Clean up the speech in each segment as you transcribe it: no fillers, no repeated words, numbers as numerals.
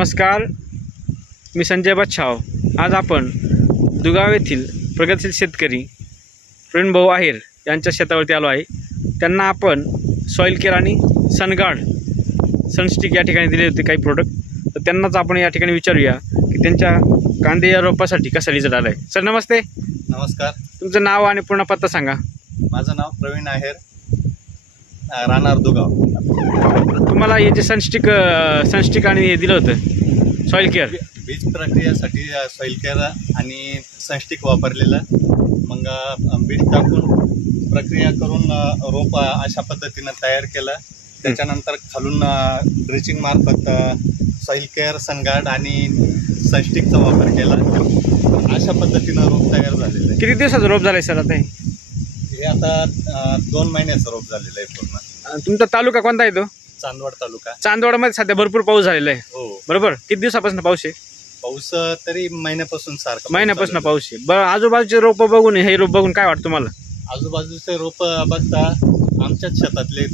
नमस्कार, मी संजय बच्छाव। आज आपण दुगाव येथील प्रगतशील शेतकरी प्रवीण भाऊ आहेर यांच्या शेतावरती आलो आहे। त्यांना आपण सॉइल केअर आणि सनगार्ड सनस्टिक या ठिकाणी दिले होते काही प्रोडक्ट, तर त्यांनाच आपण या ठिकाणी विचारूया की त्यांच्या कांदे या रोपासाठी कसा रिझल्ट आला आहे। सर नमस्ते। नमस्कार, तुमचं नाव आणि पूर्ण पत्ता सांगा। माझं नाव प्रवीण आहेर, राहणार दुगाव। तुम्हाला हे जे सनस्टिक आणि हे दिलं होतं सॉइल केअर, बीज प्रक्रियेसाठी सॉइल केअर आणि सनस्टिक वापरलेलं। मग बीज टाकून प्रक्रिया करून रोप अशा पद्धतीनं तयार केलं। त्याच्यानंतर खालून ड्रिचिंग मार्फत सॉइल केअर, सनगार्ड आणि सनस्टिकचा वापर केला। अशा पद्धतीनं रोप तयार झालेलं आहे। किती दिवसाचं रोप झालं आहे सर आता हे आता 2 महिन्याचं रोप झालेलं आहे पूर्ण। तुमचा तालुका कोणता आहे तो? चांदवड तालुका। चांदवडमध्ये सध्या भरपूर पाऊस झालेला आहे, हो बरोबर? किती दिवसापासून पाऊस आहे? पाऊस तरी महिन्यापासून सारखा महिन्यापासून पाऊस आहे। बरं, आजूबाजूचे रोप बघून हे रोप बघून काय वाटतं तुम्हाला? आजूबाजूचे रोप बघता आमच्याच शेतातले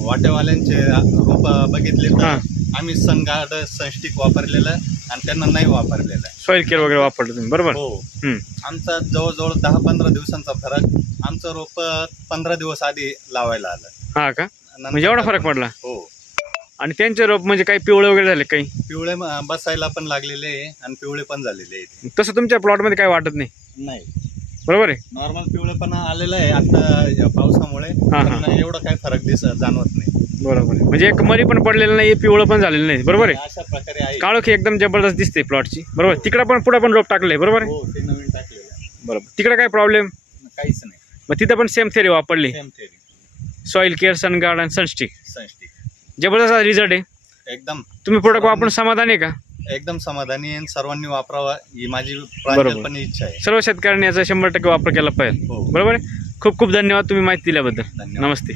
वाटेवाल्यांचे रोप बघितले तर आम्ही सनगार्ड सनस्टिक वापरलेलं आणि त्यांना नाही वापरलेलं आहे। सॉइल केअर वगैरे वापरलं तुम्ही, बरोबर? हो, आमचा जवळजवळ 10-15 दिवसांचा फरक। आमचं रोप 15 दिवस आधी लावायला आलं। हा का? म्हणजे एवढा फरक पडला? हो। आणि त्यांचे रोप म्हणजे काही पिवळे वगैरे झाले, काही पिवळे बसायला पण लागलेले आहे आणि पिवळे पण झालेले आहे। तसं तुमच्या प्लॉटमध्ये काय वाटत नाही, नाही, बरोबर आहे? नॉर्मल पिवळेपणा आलेला आहे आता या पावसामुळे, पण एवढा काही फरक जाणवत नाही। बरोबर आहे, म्हणजे एक मरी पण पडलेलं नाही, पिवळं पण झालेलं नाही, बरोबर आहे? अशा प्रकारे आहे। काळोखी एकदम जबरदस्त दिसते प्लॉटची, बरोबर? तिकडे पण पुढे पण रोप टाकले, बरोबर आहे? हो, ते नवीन टाकलेलं आहे। बरोबर, तिकडे काय प्रॉब्लेम? काहीच नाही, मग तिथं पण सेम थेरी वापरली, सेम थेरी, सॉइल केअर, सनगार्ड आणि सनस्टिक। सनस्टिक जबरदस्त रिझल्ट आहे एकदम। तुम्ही प्रोडक्ट वापरून समाधानी आहे का? एकदम समाधानी आहे। सर्वांनी वापरावा ही माझी प्रांजळपणे इच्छा आहे। सर्व शेतकऱ्यांनी याचा 100% वापर केला पाहिजे, हो, बरोबर आहे? खूप खूप धन्यवाद तुम्ही माहिती दिल्याबद्दल। धन्यवाद। नमस्ते।